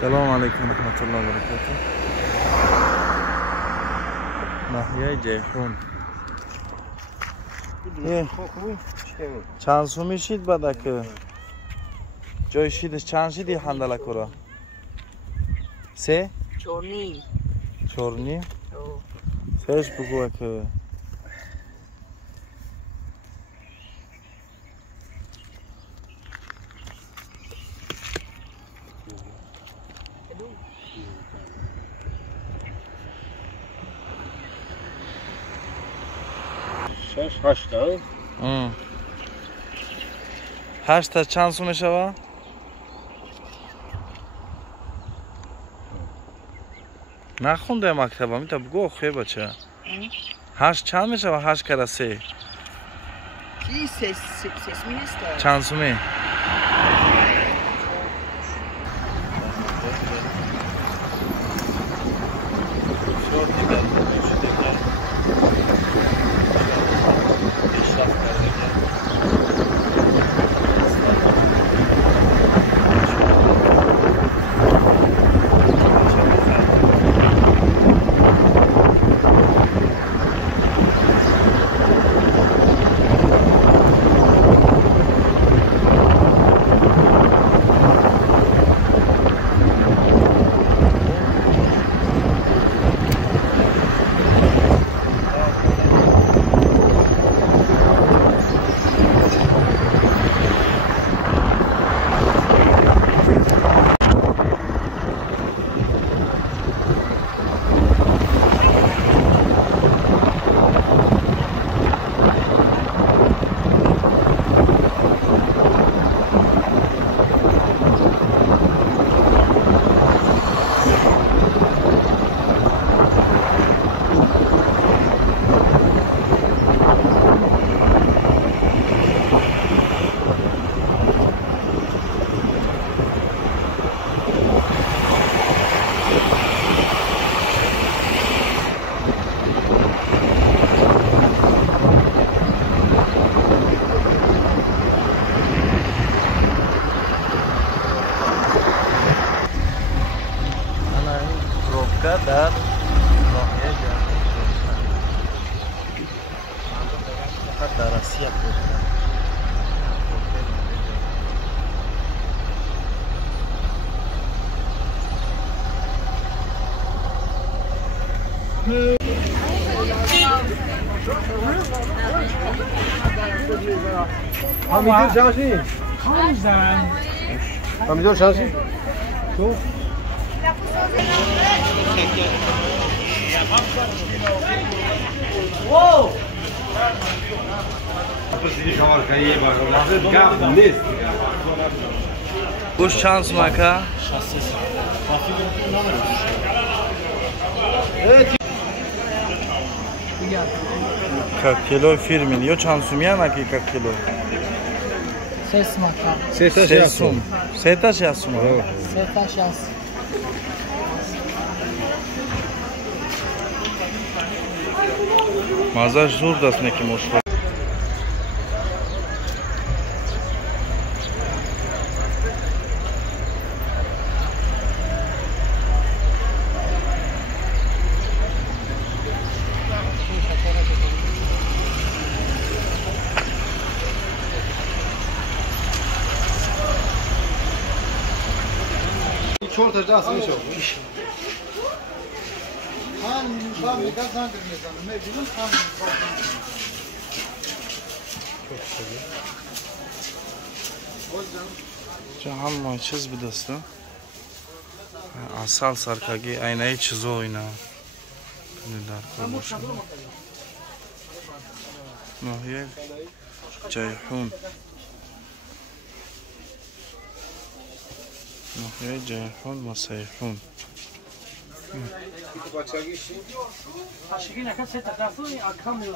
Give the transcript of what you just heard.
السلام عليكم ورحمة الله وبركاته. ناحیه جیحون چند سومی شید بده که جای شیدش چند شیدی حندله کرا؟ سه؟ چورنی چورنی؟ سهش بگوه که هشت چند سومه شوه؟ نخونده مکتبه میتا بگو خواه بچه هشت چند میشه و هشت کرده سه چی؟ سسمی نیست چند سومه؟ در ناحیه فقط در آسیا بودن Hamidor şansı. Hamidor şansı. Çok. Wow! Bu şans maka. Как кило фирмен, yo чанд сум я наки как кило? Ses maka. Се сум. Сета шест сум. Seta şans. Мазаш зур даст неки мошва. Çorta casını çok. Ben kazandım mesela. Mecnun kan. Çok seviyor. Ço hamma çiz bidasta. Asal sarkagi aynayı çizo oyna. Nidar komuş. Nahiye Ceyhun. ناحیه جیحون و سیحون Aşıkın akıl seta dafı akamıyor.